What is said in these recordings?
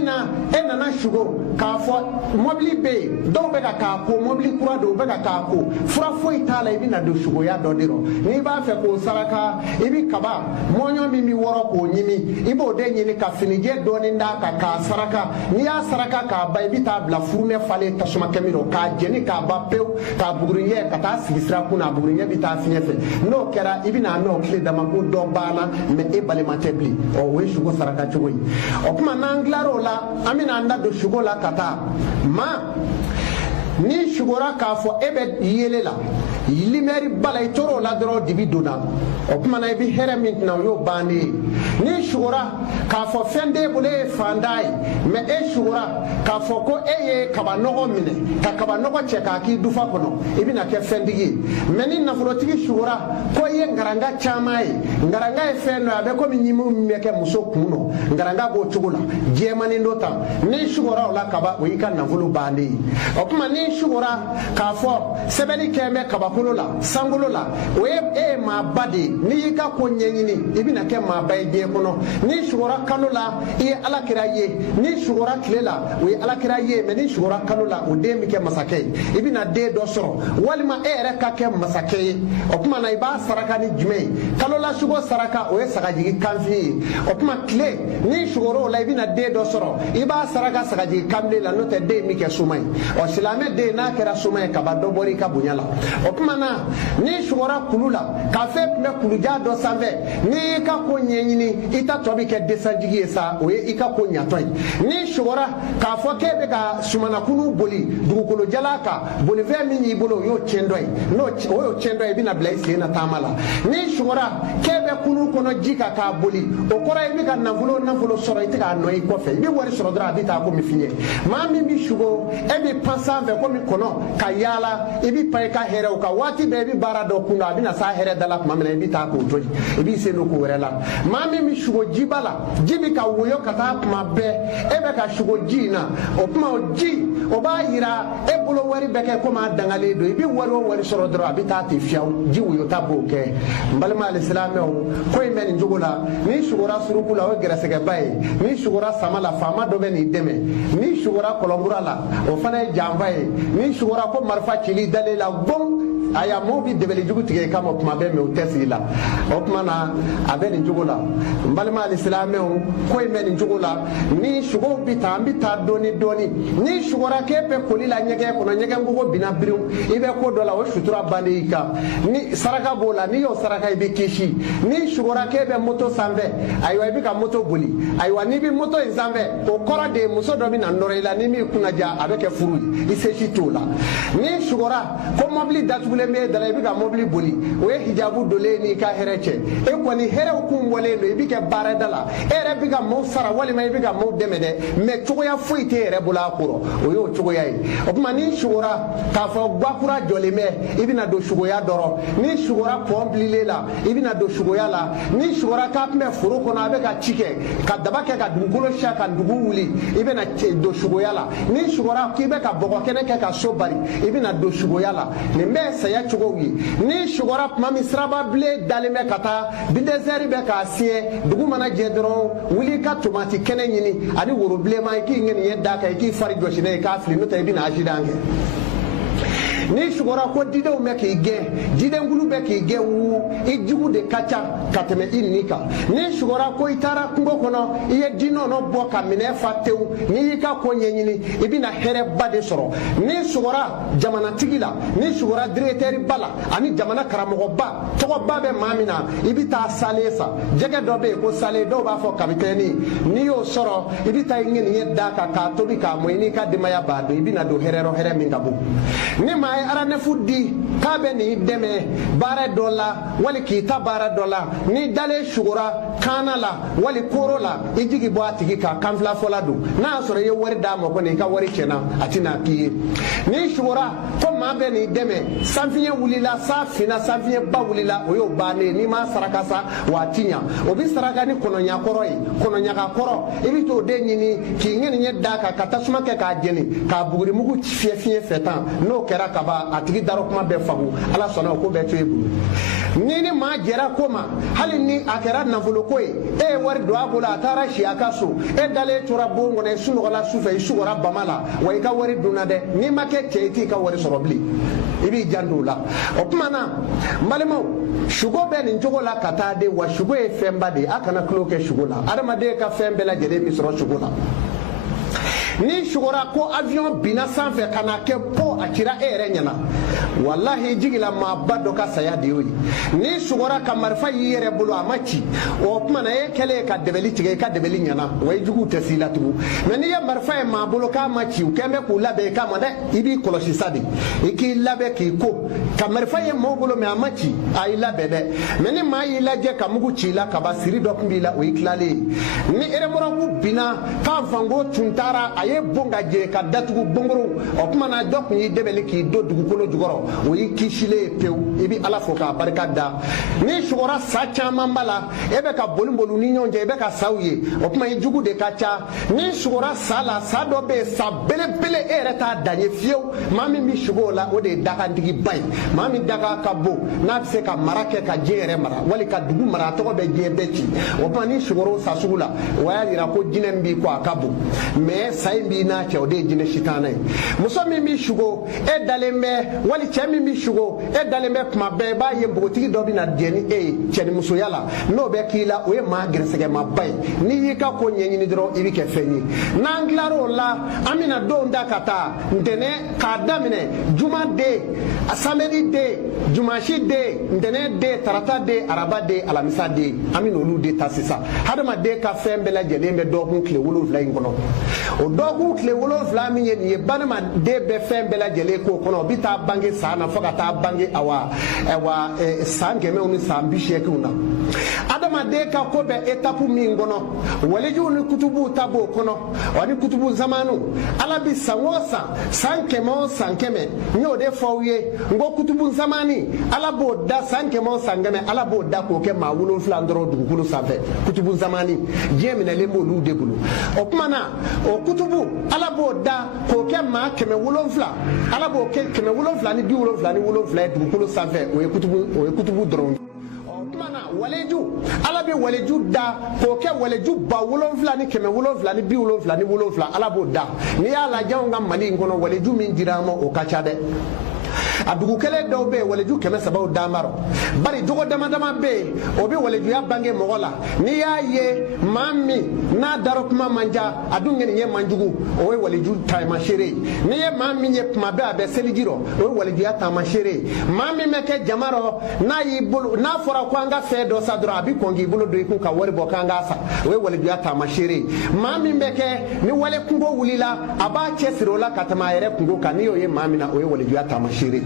Mamina enana shugo ka fo mobili be do be ka ko mobili kura do be ka ko fura fo itala ibina do shugo ya do diro ni ba fe ko saraka ibi kaba monyo mi woro ko nyimi ibo de nyini ka finije do ni nda ka saraka ni ya saraka ka ba ibi ta bla furune fale tasuma kemiro ka jeni ka ba pew ka buguriye ka ta sigisra kuna buguriye bi ta finefe no kera ibina no kle da mago do bana me e bale matebli o we shugo saraka chugo o kuma nanglaro la amina anda do shugo la kata ma ni shugora ka fo ebe yele la limeri bala itoro la dro dibi dona o kuma na bi here mint na yo bani ni shugora ka fo fende bule fandai me e shugora ka fo ko eye kaba nogo mine ka kaba nogo cheka ki dufa kono ibina ke fendigi me ni na fulotigi shugora ko ye ngaranga chamai ngaranga e fendo abe ko minyimu meke muso kuno ngaranga go chugula jemani ndota ni shugora la kaba o yika na fulu bani o kuma ni shugora ka fo sebeli keme kaba la sangulo la o e ma badi ni ka ko nyenyini ibina ke ma bay je kono ni shugora kanola e alakira ye ni shugora klela o e alakira ye me ni shugora kanola o de mi ke masake ibina de do soro walima e re ka ke masake o kuma na iba saraka ni jume kanola shugo saraka o e sagaji kanfi o kuma kle ni shugoro la ibina de do soro iba saraka sagaji kamle la no te de mi ke sumai o silame de na kera sumai ka bado bori ka bunyala o kuma ni shugora kulula ka fe me kuluja do sanve ni ka ko nyenyini ita tobi ke desanjigi sa o e ika ko nyatoi ni shugora ka fo kebe ka sumana kunu boli dugukolo jalaka boli ve minyi bolo yo chendoi no o yo chendoi bina blaise na tamala ni shugora kebe kunu kono jika ka boli o kora ibi ka navulo soro itika no i kofe ibi wori soro dra bita ko mi finye ma mi bi shugo e bi pansanve ko mi kono ka yala ibi pay ka here o ka wati bebi bara do kuna abina sa here dala kuma mena ibi ta ko toji ibi se no ko werela mami mi shugo jibala jibi ka woyo kata kuma be ebe ka shugo jina o kuma o ji o ba yira e bolo wari beke ko ma dangale do ibi wari soro dro abita te fiaw ji woyo ta bo ke mbalma alislam o ko imeni njogola ni shugora surukula o gera sege bay ni shugora samala fama do be ni deme ni shugora kolongura la o fana jambaye ni shugora ko marfa chili dalela bom aya mobi debeli jugu tige kama kuma be me utesi la o kuma na abe ni jugu la mbalma alislam o ko imeni jugu la ni shugo bita doni ni shugora kepe kolila nyege kono nyege ngugo binabiru ibe ko dola o shutura bandika ni saraka bola ni yo saraka ibe kishi ni shugora kebe moto sanve aywa ibe ka moto boli aywa ni bi moto izamve o kora de muso do bina norela ni mi kunaja abeke furu iseshi tola ni shugora ko mobli datule me dala ibe ka mobli boli o hijabu dole ni ka hereche e ko ni here ku wole no ibe ke bare dala ere bi ka mo sara wali ma ibe ka mo demede me chogoya fuite ere bula kuro o yo chogoya o kuma ni shugora ka fo gwakura jole me ibe na do shugoya doro ni shugora pomblile la ibe na do shugoya la ni shugora ka me furu ko na be ka chike ka dabake ka dungulo shaka ndugu wuli ibe na do shugoya la ni shugora ki be ka bogo kene ke ka sobari ibe na do shugoya la ni me saya chugowi ni shugora mami sraba ble dalime kata bidezeri be ka sie dugu mana jedro wuli ka tomati kene nyini ani woro ble ma ki ngeni yedda ka ki fari joshine ka fli no tay bi na ajidange ni shugora ko didew me ke ge didengulu be ke ge wu ijugu de kacha kateme inika ni shugora ko itara kungo kono iye dino no boka mine fatew ni ka ko nyenyini ibina here bade soro ni shugora jamana tigila ni shugora directeur bala ani jamana karamogo ba to ba be mamina ibita salesa jege dobe ko sale do ba fo kapiteni ni yo soro ibita ngeni yedda ka to bi ka moyini ka dimaya ba do ibina do herero here mingabu ni ma ara ne fuddi kabe ni deme bare dola wali kita bare dola ni dale shugura kana la wali koro la ijigi bo atigi ka kamfla fola du na soro ye wori da mo ko ni ka wori kena atina ki ni shugura ko ma be ni deme sanfiye wulila sa fina sanfiye ba wulila o yo bane ni ma saraka sa watinya obi saraka ni kono nya koro yi kono nya ka koro ebi to de nyini ki ngeni nye da ka katasuma ke ka jeni ka buguri mugu fie fetan no kera ka kaba a tigi daro kuma bɛɛ fagu ala sɔnna o ko bɛɛ to e bolo ni ni maa jɛra ko ma hali ni a kɛra nafolo ko ye e ye wari don a bolo a taara si a ka so e dalen tora bon kɔnɔ i sunɔgɔla sufɛ i sugɔra bama la wa i ka wari dunna dɛ n'i ma kɛ cɛ i t'i ka wari sɔrɔ bilen i b'i janto o la o tuma na n balimaw sugo bɛ nin cogo la ka taa de wa sugo ye fɛnba de ye a kana tulo kɛ sugo la adamaden ka fɛn bɛɛ lajɛlen bɛ sɔrɔ sugo la ni sugora ko avion bina sanfɛ kana kɛ po a cira e yɛrɛ ɲɛna wallahi jigila maaba dɔ ka saya de y'o ye ni sugora ka marifa y'i yɛrɛ bolo a ma ci o tuma na e kɛlen ka dɛbɛli tigɛ i ka dɛbɛli ɲɛna wa i juguw tɛ s'i la tugun mais n'i ye marifa ye maa bolo k'a ma ci u kɛn bɛ k'u labɛn i kama dɛ i b'i kɔlɔsi sa de i k'i labɛn k'i ko ka marifa ye maaw bolo mais a ma ci a y'i labɛn dɛ mais ni maa y'i lajɛ ka mugu ci i la kaba siri dɔ tun b'i la o y'i tilalen ye ni eremɔrɔku bina k'a fango tun taara a ye bon ka jɛ ka datugu bongoro o tuma na dɔ tun y'i dɛbɛli k'i do dugukolo jukɔrɔ o y'i kisilen pewu i bɛ ala fo k'a barika da ni sugora sa caman b'a la e bɛ ka boli boli ni ɲɔgɔn cɛ i bɛ ka saw ye o tuma i jugu de ka ca ni sugora sa la sa dɔ bɛ yen sa belebele e yɛrɛ t'a dan ye fiyewu maa min bɛ sugo o la o de ye dakantigiba ye maa min daga ka bon n'a bɛ se ka mara kɛ ka diɲɛ yɛrɛ mara wali ka dugu mara a tɔgɔ bɛ diɲɛ bɛɛ ci o tuma ni sugoro sa sugu la o y'a yira ko jinɛ min b'i kɔ a ka bon mais sa in b'i n'a cɛ o de ye jinɛ sitanɛ ye muso min b'i sugo e dalen bɛ wali cɛ min b'i sugo e dalen bɛ tuma bɛɛ i b'a ye npogotigi dɔ bɛ na diɲɛ ni e ye cɛnimusoya la n'o bɛ k'i la o ye maa gɛrɛsɛgɛmaba ye n'i y'i ka ko ɲɛɲini dɔrɔn i bɛ kɛ fɛn ye n'an tilar'o la an bɛna don da ka taa ntɛnɛn k'a daminɛ juma den samedi den jumasi den ntɛnɛn den tarata den araba den alamisa den an bɛna olu de ta sisan hadamaden ka fɛn bɛɛ lajɛlen bɛ dɔgɔkun tile 7 in kɔnɔ o dɔgɔkun tile 7 min ye nin ye adamaden bɛ fɛn bɛɛ lajɛlen k'o kɔnɔ o bɛ taa bange san na fo ka taa bange san 100 ni san 80 na adamaden ka ko bɛ étape min kɔnɔ walijuw ni kutubuw ta b'o kɔnɔ wa ni kutubu zamanu ala bi san o san 100 o san 100 n y'o de fɔ aw ye n ko kutubu zamani ala b'o da san 100 o san 100 ala b'o da k'o kɛ maa 7 dɔrɔn dugukolo sanfɛ kutubu zamani diɲɛ minɛlen b'olu de bolo o tuma na o kutubu ala b'o da k'o kɛ maa 700 ala b'o kɛ 777 ni 77 ye dugukolo sanfɛ o ye kutubu dɔrɔn mana waleju ala bɛ waleju da k'o kɛ waleju ba 7 ni 700 ni 77 ni 77 ala b'o da n'i y'a lajɛ anw ka Mali in kɔnɔ waleju min dira an ma o ka ca dɛ a dugu kelen dɔw bɛ yen waleju 300 d'an ma bari jogo dama dama bɛ yen o bɛ walejuya bange mɔgɔ la n'i y'a ye maa min n'a dara kuma man ca a dun nin ye manjugu o ye waleju taamasere ye n'i ye maa min ye tuma bɛɛ a bɛ seliji rɔ o ye walejuya taamasere ye maa min bɛ kɛ jama rɔ n'a fɔra ko an ka fɛn dɔ sa dɔrɔn a bɛ kɔn k'i bolo don i kun ka wari bɔ k'an k'a sa o ye walejuya taamasere ye maa min bɛ kɛ ni wale kungo wulila a b'a cɛ siri o la ka tɛmɛ a yɛrɛ kungo kan n'i y'o ye maa min na o ye walejuya taamasere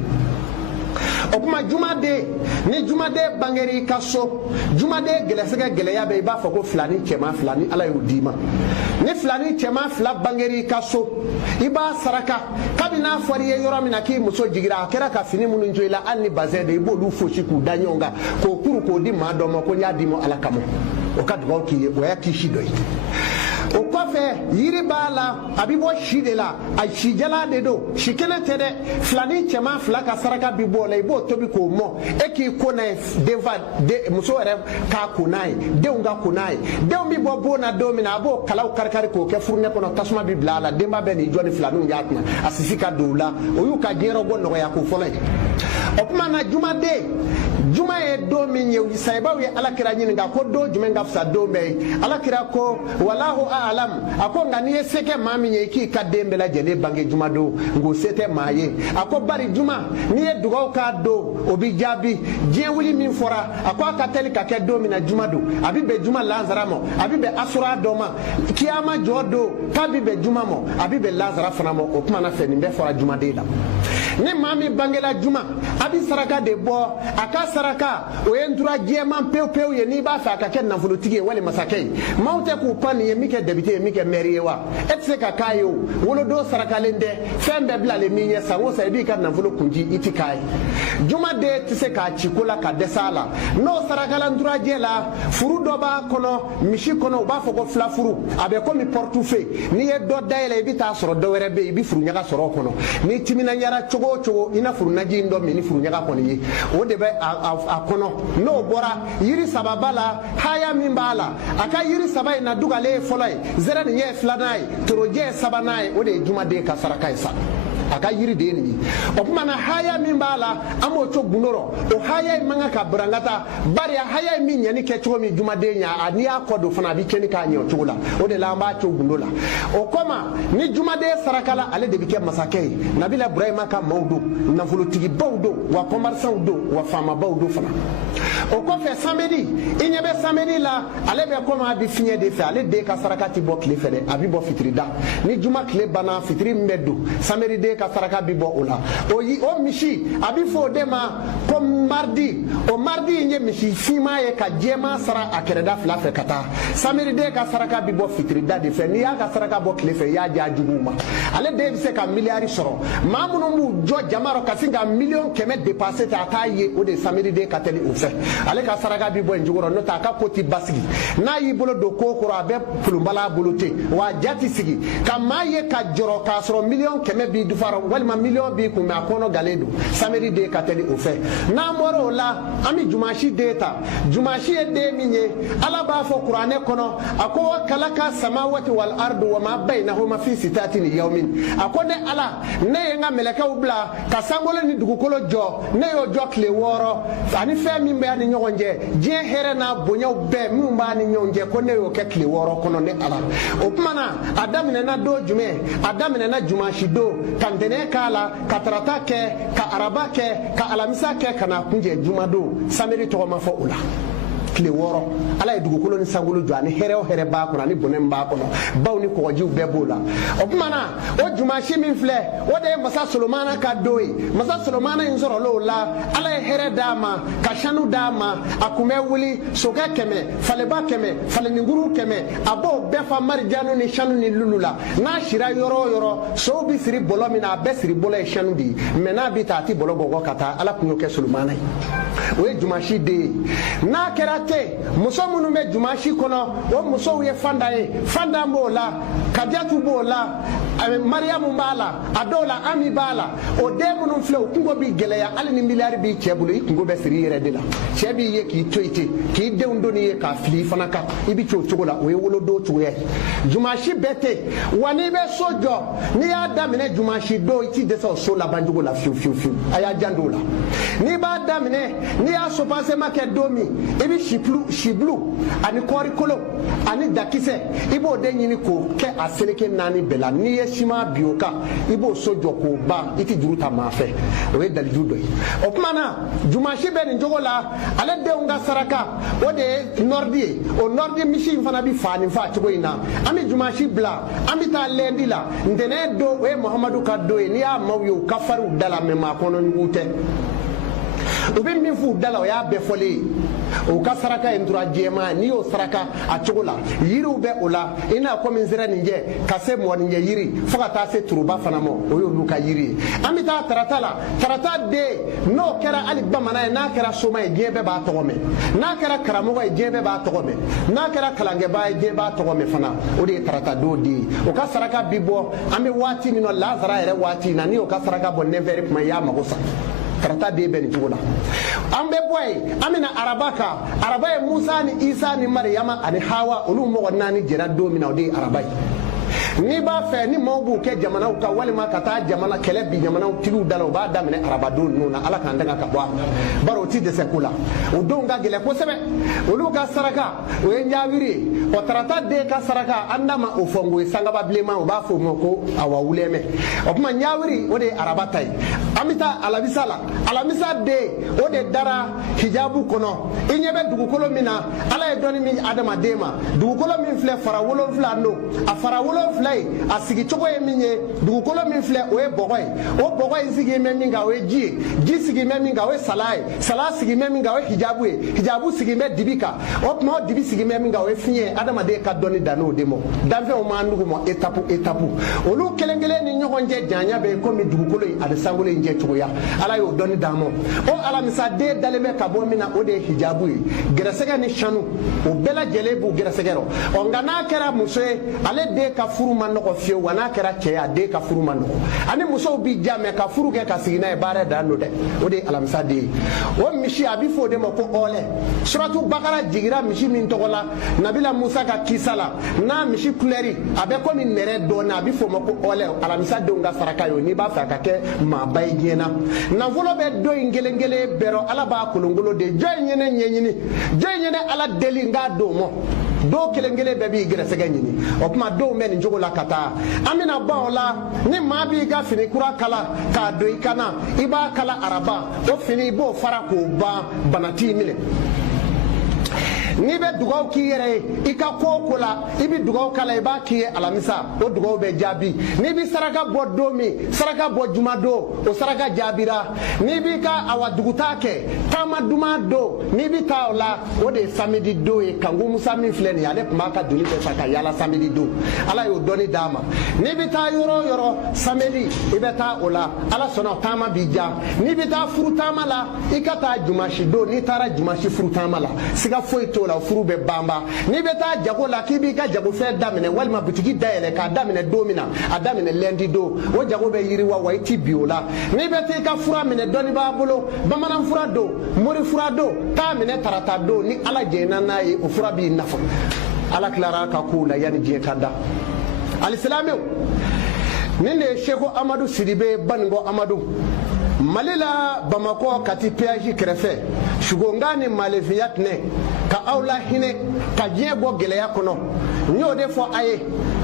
o kuma jumaden ni jumaden bangera i ka so jumaden gɛlɛsɛgɛ gɛlɛya bɛ i b'a fɔ ko filani cɛman fila ni ala y'o d'i ma ni filani cɛman fila bangera i ka so i b'a saraka kabini n'a fɔra i ye yɔrɔ min na k'i muso jigira a kɛra ka fini minnu jo i la hali ni bazɛn de i b'olu fosi k'u da ɲɔgɔn kan k'o kuru k'o di maa dɔ ma ko n y'a d'i ma ala kama o ka dugawu k'i ye o y'a kisi dɔ ye o kɔfɛ yiri b'a la a bɛ bɔ si de la a si jala de don si kelen tɛ dɛ filani cɛman fila ka saraka bi bɔ o la i b'o tobi k'o mɔ e k'i ko n'a ye muso yɛrɛ k'a ko n'a ye denw ka ko n'a ye denw bɛ bɔ bon na don min na a b'o kalaw kari-kari k'o kɛ furunɛ kɔnɔ tasuma bɛ bila a la denba bɛ nin jɔ ni filaniw y'a kunna a sisi ka don o la o y'u ka diɲɛ bɔ nɔgɔya ko fɔlɔ ye o tuma na jumaden juma ye don min ye sayibaw ye alakira ɲininka ko don jumɛn ka fisa don bɛɛ ye alakira ko walahu a'lam a ko nka n'i ye se kɛ maa min ye i k'i ka den bɛɛ lajɛlen bange juma don nko se tɛ maa ye a ko bari juma n'i ye dugawu k'a don o bi jaabi diɲɛ wuli min fɔra a ko a ka teli ka kɛ don min na juma don a bɛ bɛn juma lazara ma a bɛ bɛn asura dɔ ma kiyama jɔ don k'a bɛ bɛn juma ma a bɛ bɛn lazara fana ma o kuma na fɛ nin bɛɛ fɔra jumaden la ni maa min bangela juma abi saraka de bo aka saraka o endura jema pew ye ni ba fa ka ken nafolotigi wale masakay mawte ku pan ye mi ke debite mi ke mairie wa etse ka kayo wolo do saraka lende fembe bla le minye sango sa bi ka nafolo kunji itikai juma de tse ka chikola ka desala no saraka la ndura jela furu do ba kono mishi kono ba foko fla furu abe ko mi portefeuille ni ye do dayele bi ta soro do were be bi furu nyaga soro kono ni timina nyara chogo ina furu naji ndo mi ni furu nyaga kono yi o de be a kono no bora yiri sababala haya mimbala aka yiri sabai na dugale folay zera ni ye flanai toroje sabanai o de juma de ka saraka isa aka yiri de ni opuma na haya mimbala amo to gunoro o haya manga ka brangata bari haya mi nyani ke to mi juma de nya ani akodo fana bi keni ka nyo tugula o de lamba to gunola o koma ni juma de sarakala ale de bike masakay nabila ibrahima ka mawdu na volotigi bawdo wa commerçant do wa fama bawdo fana o ko fe samedi inyebe samedi la ale be koma bi finye de fe ale de ka sarakati bo kle fede abi bo fitrida ni juma kle bana fitri medu samedi de ka saraka bi bo ola o mishi abi fo de ma ko mardi nye mishi fima ye ka jema sara akereda fla fe kata samedi de ka saraka bi bo fitrida de fe ni ya ka saraka bo kle fe ya ja juguma ale de bi se ka milliard soro mamuno mu jo jamaro ka singa million keme dépasser ta taye o de samedi de ka teli o fe ale ka saraka bi bo njugoro no ta ka poti basigi na yi bolo do kokoro abe pulumbala bolote wa jati sigi ka maye ka joro ka soro million keme bi du faro walima million bi ku ma kono galedo samedi de ka teli o fe na moro la ami jumashi data jumashi de minye ala ba fo qur'ane kono ako kalaka samawati wal ardu wa ma bainahuma fi sitatin yawmin akone ala ne nga meleka ubla ka sangolo ni dugukolo jo ne yo jo kle woro ani fe mi mbe ani nyonje je here na bonya be mi mba ni nyonje ko ne yo ke kle woro kono ne ala o pumana adamine na do jume adamine na jumashi do kandene kala katarata ke ka araba ke ka alamisa ke kana kunje jumado samedi to ma fo ula kile woro ala dugukolo ni sangolo jo ani here o here ba ko ani bonem ba ko no baw ni ko jiw be bola o mana o jumashi min fle o de masa solomana ka doyi masa solomana inzoro lo la ala here dama ka shanu dama akume wuli soka keme fale ba keme fale nguru keme abo be fa marjanu ni shanu ni lulula na shira yoro so bi siri bolo mina be siri bolo e shanu di mena bi tati bolo gogo kata ala kunyo ke solomana o jumashi de na kera muso munu be jumashi kono o muso ye fanda mbola kadiatu bola mariamu bala adola ami bala o de munu fle kungo bi geleya ali ni miliyari bi chebulo ikungo be siri yere de la chebi ye ki toite ki de ndoni ye ka fli fana ka ibi chochogola o ye wolo do chuye jumashi bete wani be sojo ni ya damine jumashi do iti de so la banjugo la fiu aya jandola ni ba damine ni ya so passe make domi ibi shiblu ani kori kolo ani dakise ibo de nyini ko ke aseleke nani bela ni yeshima bioka ibo sojo ko ba iti juruta mafe o e dali judo o kuma na jumashi be ni jogola ale de unga saraka o de nordi mishi fana bi fani fa tigo ina ami jumashi bla ami ta lendi la ndene do we muhammadu kaddo ni ya mawyo kafaru dala me ma kono ngute ubi min fu dala o ya be fole o ka saraka endura jema ni o saraka a chogola yiru be ola ina ko min zira ninje ka se mo ninje yiri foka ta se turuba fana mo o yo luka yiri amita tarata de no kera ali bamana na kera soma e jebe ba to me na kera karamo e jebe ba to me na kera kalange ba e jebe ba to me fana o de tarata do di o ka saraka bibo ambe wati ni no lazara ere wati na ni o ka saraka bo neveri kuma ya magosa tarata de ben jugula ambe boy amina araba e musa ni isa ni maryama ani hawa ulu mo wonnani jera do mina de arabai ni ba fe ni mawbu ke jamana ka walima kata jamana kele bi jamana tilu dalo ba da mine araba do nuna ala kan daga ka bwa baro ti de sekula o do nga gele ko sebe ulu ka saraka o enjawiri o tarata de ka saraka andama o fongo sanga ba blema o ba fo moko awa wuleme o kuma nyawiri o de araba tai amita alamisa de o de dara hijabu kono inyebe dugukolo mina ala e doni mi adama dema dugukolo min fle fara wolon fla no afara wolon filɛ a sigi cogo ye min ye dugukolo min filɛ o ye bɔgɔ ye o bɔgɔ in sigi mɛ min kan o ye ji ye ji sigi mɛ min kan o ye sala ye sala sigi mɛ min kan o ye hijabu ye hijabu sigi mɛ dibi kan o tuma o dibi sigi mɛ min kan o ye fiɲɛ ye adamaden ka dɔnni dan n'o de ma danfɛnw m'an nugu ma étape olu kelen kelen ni ɲɔgɔn cɛ janya bɛ komi dugukolo in a bɛ sankolo in cɛ cogoya ala y'o dɔnni d'an ma o alamisa den dalen bɛ ka bɔ min na o de ye hijabu ye gɛrɛsɛgɛ ni sanu o bɛɛ lajɛlen b'u gɛrɛsɛgɛ rɔ nka n'a kɛra muso ye ale den ka furu ma nɔgɔ fiyewu wa n'a kɛra cɛ ye a den ka furu ma nɔgɔ ani musow bi ja mɛ ka furu kɛ ka sigi n'a ye baara dan don dɛ o de ye alamisa den ye o misi a bɛ fɔ o de ma ko ɔlɛ suratu bakara jigira misi min tɔgɔ la nabila musa ka kisa la n'a misi kulɛri a bɛ komi nɛrɛ dɔɔnin a bɛ fɔ o ma ko ɔlɛ alamisa denw ka saraka ye o n'i b'a fɛ a ka kɛ maaba ye diɲɛ na nafolo bɛ dɔ in kelen kelen bɛɛ rɔ ala b'a kolonkolon de jɔn in ye ne ɲɛɲini jɔn in ye ne ala deli n k'a don mɔ dɔw kelen kelen bɛɛ b'i gɛrɛsɛgɛ ɲini o tuma dɔw bɛ nin cogo la ka taa an bɛna ban o la ni maa b'i ka fini kura kala k'a don i kan na i b'a kala araba o fini i b'o fara k'o ban bana t'i minɛ n'i bɛ dugawu k'i yɛrɛ ye i ka ko o ko la i bɛ dugawu k'a la i b'a k'i ye alamisa o dugawu bɛ jaabi n'i bɛ saraka bɔ don min saraka bɔ juma don o saraka jaabira n'i b'i ka awa dugutaa kɛ taama duman don n'i bɛ taa o la o de ye samedi don ye kanku musa min filɛ nin ye ale tun b'a ka doni bɛɛ ta ka yaala samedi don ala y'o dɔnni d'a ma n'i bɛ taa yɔrɔ o yɔrɔ samedi i bɛ taa o la ala sɔnna taama b'i ja n'i bɛ taa furu taama la i ka taa jumasi don n'i taara jumasi furu taama la siga foyi t'o la furu bɛ banba n'i bɛ taa jago la k'i b'i ka jagofɛn daminɛ walima butigi dayɛlɛ k'a daminɛ don min na a daminɛ lundi don o jago bɛ yiriwa wa i ti bi o la n'i bɛ taa i ka fura minɛ dɔnni b'a bolo bamanan fura don mori fura don taa minɛ tarata don ni ala jɛnna n'a ye o fura b'i nafa ala tilara ka kow la yanni diɲɛ ka da alisilamɛw nin de ye seko amadu sidibe banikɔ amadu mali la bamakɔ kati péage kɛrɛfɛ sugonga ni malefiya tɛnɛ ka aw la hinɛ ka diɲɛ bɔ gɛlɛya kɔnɔ n y'o de fɔ a ye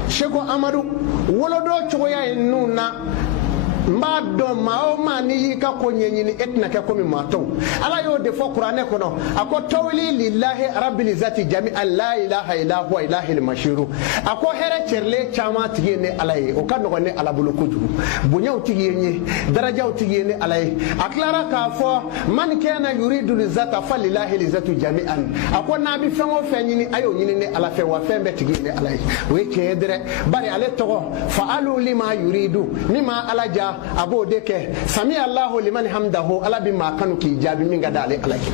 seko amadu wolodon cogoya ye ninnu na n b'a dɔn maa o maa n'i y'i ka ko ɲɛɲini e tɛna kɛ komi maa tɔw ala y'o de fɔ kuranɛ kɔnɔ a ko tawili lillahi rabbil zati jami'an la ilaha illa huwa ilahil mashiru a ko hɛrɛ cɛrilen caman tigi ye ne ala ye o ka nɔgɔn ne ala bolo kojugu bonyaw tigi ye n ye darajaw tigi ye ne ala ye a tilara k'a fɔ man kana yuridu lizata falillahi lizatu jami'an a ko n'a bɛ fɛn o fɛn ɲini a y'o ɲini ne ala fɛ wa fɛn bɛɛ tigi ye ne ala ye o ye tiɲɛ ye dɛrɛ bari ale tɔgɔ fa'alu lima yuridu ni ma ala ja a b'o de kɛ sami allahu liman hamdahu ala bi maa kanu k'i jaabi min ka da ale ala ye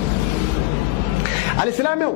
alisilamɛw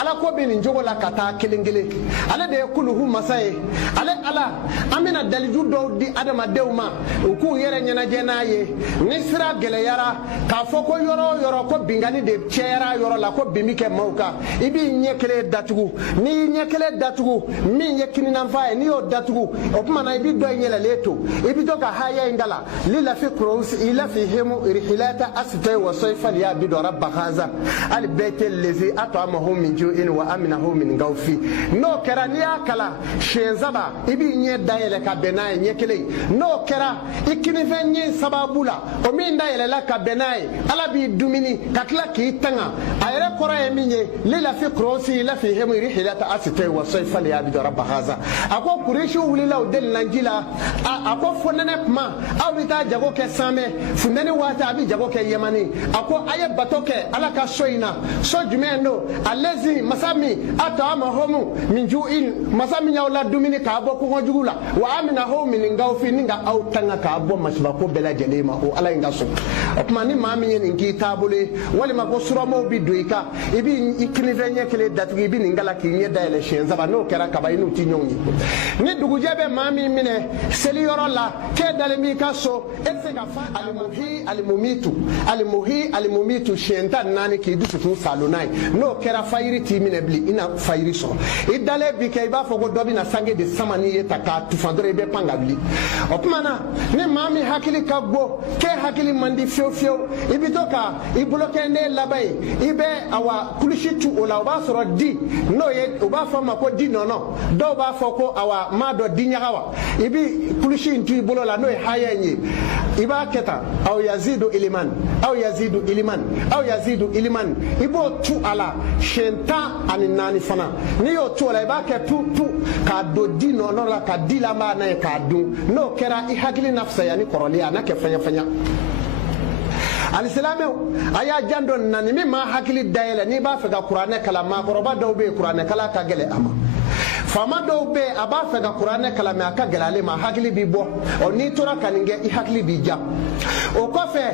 ala ko bɛ nin cogo la ka taa kelen kelen ale de ye kuluhu masa ye ale ala an bɛna daliju dɔw di adamadenw ma u k'u yɛrɛ ɲɛnajɛ n'a ye ni sira gɛlɛyara k'a fɔ ko yɔrɔ o yɔrɔ ko binkani de cɛyara yɔrɔ la ko bin bɛ kɛ maaw kan i b'i ɲɛ kelen datugu n'i y'i ɲɛ kelen datugu min ye kininanfa ye n'i y'o datugu o tuma na i bɛ dɔ in yɛlɛlen to i bɛ to ka haya in kala lilafi kurusi ilafi hemu irihilata asitɛ wa soyifali y'a bi dɔ rabba haza ali bɛɛ tɛ lezi at'amahum min ju'in wa aminahu min gawfi n'o kɛra n'i y'a kala siɲɛ saba i b'i ɲɛ dayɛlɛ ka bɛn n'a ye ɲɛ kelen n'o kɛra i kinifɛn ɲɛ sababu la o min dayɛlɛla ka bɛn n'a ye ala b'i dumuni ka tila k'i tanga a yɛrɛ kɔrɔ ye min ye lilafi kurusi ilafi hemu irihilata asitɛ wa soyifali y'a bi dɔ rabba haza a ko kurisiw wulila o delila ji la a ko fonɛnɛ kuma aw bɛ taa jago kɛ sanmɛ funtɛni waati a bɛ jago kɛ yɛmani a ko a ye bato kɛ ala ka so in na so jumɛn don alezi masa min at'amahum min ju'in masa min y'aw la dumuni k'a bɔ kɔngɔjugu la wa aminahu min gawfi ni ka aw tanga k'a bɔ masibako bɛɛ lajɛlen ma o ala in ka so o tuma ni maa min ye nin k'i taabolo ye walima ko suramaw bi don i kan i b'i kinifɛn ɲɛ kelen datugu i bɛ nin kala k'i ɲɛ dayɛlɛ siɲɛ saba n'o kɛra kaba i n'u ti ɲɔgɔn ye ni dugujɛ bɛ maa min minɛ seliyɔrɔ la k'e dalen b'i ka so e tɛ se ka fa alimumitu siɲɛ tan naani k'i dusukun salo n'a ye n'o kɛra fayiri t'i minɛ bilen i na fayiri sɔrɔ i dalen bi kɛ i b'a fɔ ko dɔ bɛna sange de sama n'i ye ta k'a tufan dɔrɔn i bɛ pan ka wuli o tuma na ni maa min hakili ka go k'e hakili man di fiyewu fiyewu i bɛ to ka i bolo kɛ ne laban ye i bɛ awa kulusi tu o la o b'a sɔrɔ di n'o ye o b'a fɔ a ma ko di nɔnɔ dɔw b'a fɔ ko awa maa dɔ di ɲaga wa i bɛ kulusi in tu i bolo la n'o ye haya in ye iba keta aw yazidu iliman aw yazidu iliman aw yazidu iliman ibo tu ala shenta ani nani fana ni yo tu ala iba ke tu ka do di no la ka di la ma na ka dun no kera i hakili nafsa yani koroli ana ke fanya alislame aya jando nani mi ma hakili dayela ni ba fe ga qur'ane kala ma koroba do be qur'ane kala ka gele ama fama do be aba fe ga qur'ane kala me aka gelale ma hakili bi bo o ni tora kaninge i hakili bi ja o ko fe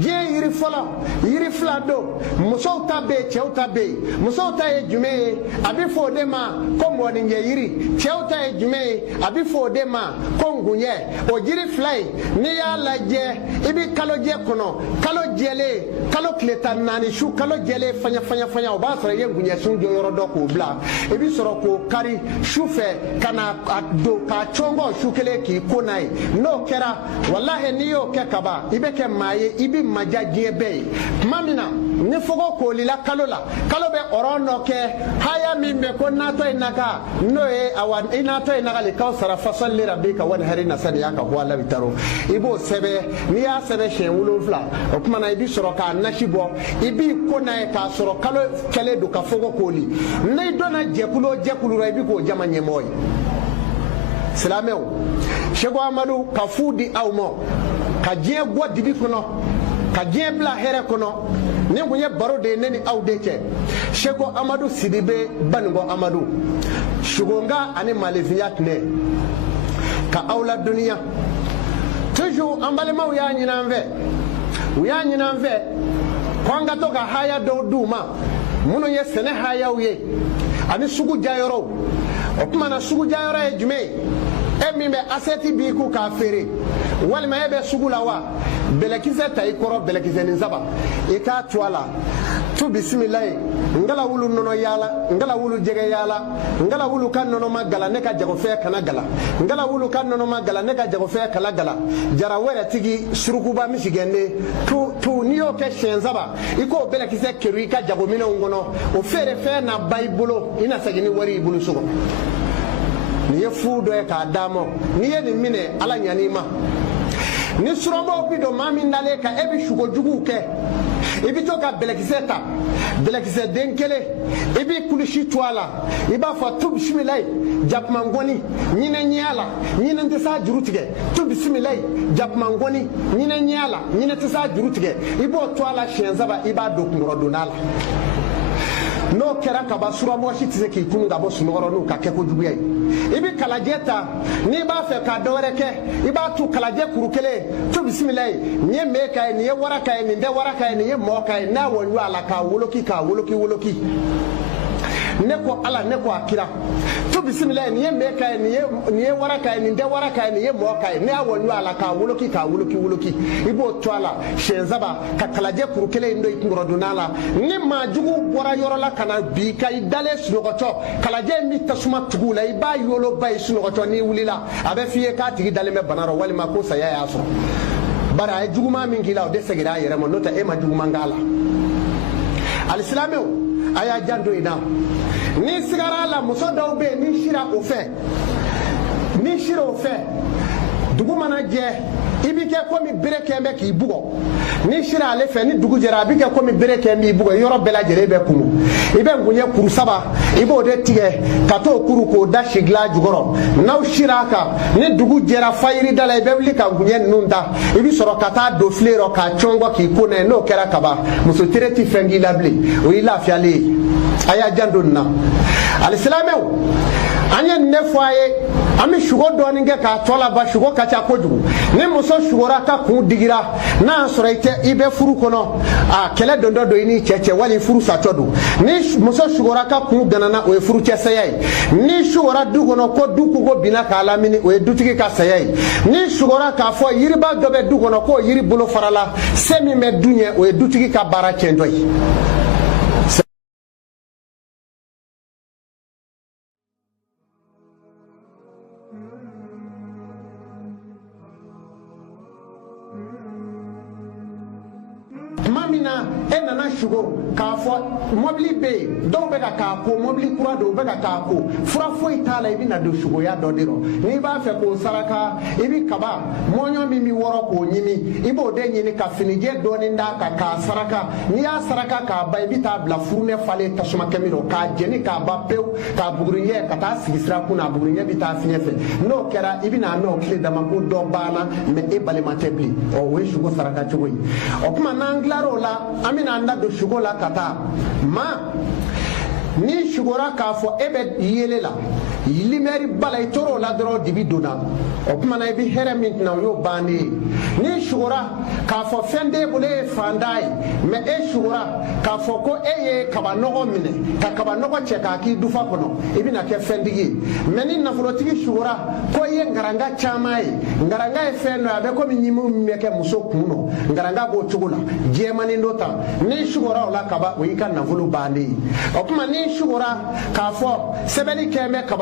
je yiri fla do muso ta be cheuta be muso ta e jume abi fo de ma ko mo ni yiri cheuta e jume abi fo de ma ko ngunye o jiri fly ni ya la je ibi kalo je kono kalo jele kalo kleta nani shu kalo jele fanya o ba soro ye ngunye sun jo yoro do ko bla ibi soro ko kari shufe kana do ka chongo shukele ki konai no kera wallahi ni yo ke kaba ibe ke maye ibi majaje be mamina ni fogo ko lila kalo be orono ke haya mimbe ko nato inaka no e awan inato inaka li kausara fasalli rabbika wanhari nasadiyaka huwa la bitaro ibo sebe ni ya sebe shen wulufla o kuma na ibi soro ka nashibo ibi konai ka soro kalo kele do ka fogo ko li ne dona jekulu ra ibi ko jama nyemoy Silameu Shego Amadou ka fudi awmo ka je go dibi kono ka je bla here kono ni gunye baro de neni awdeke Shego Amadou Sidibe Bango Amadou Shugonga ani maliviyat ne ka awla dunia toujours ambalema uya nyina nve kwanga to ka haya do duma muno ye sene haya uye ani sugu jayoro o kuma na sugu jayoro e jume e mi be aseti bi ku ka fere walima e be sugu la wa belekise tay koro belekise ni zaba e ka twala tu bismillah ngala wulu nono yala ngala wulu jege yala ngala wulu kan nono magala ne ka jago fe kana gala ngala wulu kan nono magala ne ka jago fe kala gala jara wera tigi surukuba misigende tu niyo ke shenzaba iko belekise kiri ka jago mino ngono o fere fe na bible ina sagini wari bulu sugo ni fudo e ka damo ni ni mine ala nyanima ni suromo bido mami ndale ka ebi shugo jugu ke ibi to ka belekiseta belekise denkele ibi kulishi twala iba fa tu bismillah japmangoni nyine nyala nyine ndesa jurutige tu bismillah japmangoni nyine nyala nyine tesa jurutige ibo twala shenzaba iba dokungro donala no kera ka basura mo shi tise ki kunu da bo sunoro no ka ke ko jubuye ibi kalajeta ni ba fe ka dore ke iba tu kalaje kurukele tu bismillah nye meka ni waraka ni de waraka ni moka na wonyu ala ka woloki neko ala neko akira tu bismillah ni meka ni waraka ni de waraka ni moka ni awonyu ala ka woloki ibo twala shenzaba ka kalaje kurukele ndo ikungoro donala ni majugu bora yorola kana bi kai dale sunogoto kalaje mi tasuma tugula iba yolo bay sunogoto ni wulila abe fiye ka tigi dale me banaro wali mako saya ya so bara ay juguma min gila o de segira yere mo nota e ma juguma ngala alislame aya jando ina ni sigara la muso daw be ni shira o fe dugu mana je ibike komi bereke mbe ki bugo ni shira ale fe ni dugu jera bike komi bereke mbi bugo yoro bela jere be kumu ibe ngunye kuru saba ibo de tige kato kuru ko da shigla jugoro naw shiraka ni dugu jera fayri dala ibe wli ka ngunye nunda ibi soro kata do flero ka chongo ki kone no kera kaba muso tereti fengi labli o ila fiale aya jandonna alislame anya nefaye ami shugo doni nge ka tola ba shugo kacha kojugu ni muso shugora ka ku digira na soraite ibe furu kono a kele dondo do ini cheche wali furu satodu ni muso shugora ka ku ganana o furu cheseyai ni shugora du kono ko du ku go bina ka lamini o dutigi ka sayai ni shugora ka fo yiriba dobe du kono ko yiri bulo farala semi me dunye o dutigi ka bara chendoi mamina na e nana sugo k'a fɔ mobili bɛ yen dɔw bɛ ka k'a ko mobili kura dɔw bɛ ka k'a ko fura foyi t'a la i bɛ na don sugoya dɔ de rɔ n'i b'a fɛ k'o saraka i bɛ kaba mɔɲɔ min bɛ wɔrɔ k'o ɲimi i b'o de ɲini ka finijɛ dɔɔni d'a kan k'a saraka n'i y'a saraka k'a ban i bɛ taa bila furunɛ falen tasuma kɛmɛ rɔ k'a jeni k'a ban pewu k'a buguriɲɛ ka taa sigi sira kun na a buguriɲɛ bɛ taa fiɲɛ fɛ n'o kɛra i bɛ n'a mɛn o tile dama ko dɔ banna mɛ e balima tɛ bilen o ye sugo saraka cogo ye o tuma n'an tilar'o la an bɛna an da don sugo la ka taa ma ni sugora k'a fɔ e bɛ yele la limɛri bala i tor'o la dɔrɔn dibi donna o tuma na i bɛ hɛrɛ min tɛna o y'o bannen ye ni sugora k'a fɔ fɛn t'e bolo e ye fantan ye mɛ e sugora k'a fɔ ko e ye kabanɔgɔ minɛ ka kabanɔgɔ cɛ k'a k'i dufa kɔnɔ i bɛna kɛ fɛntigi ye mɛ ni nafolotigi sugora ko i ye ngaranga caman ye ngaranga ye fɛn dɔ ye a bɛ komi ɲimiw min bɛ kɛ muso kun nɔ ngaranga b'o cogo la jɛmanin dɔ ta ni sugora o la kaba o y'i ka nafolo bannen ye o tuma ni sugora k'a fɔ sɛbɛnni kɛ bɛ kaba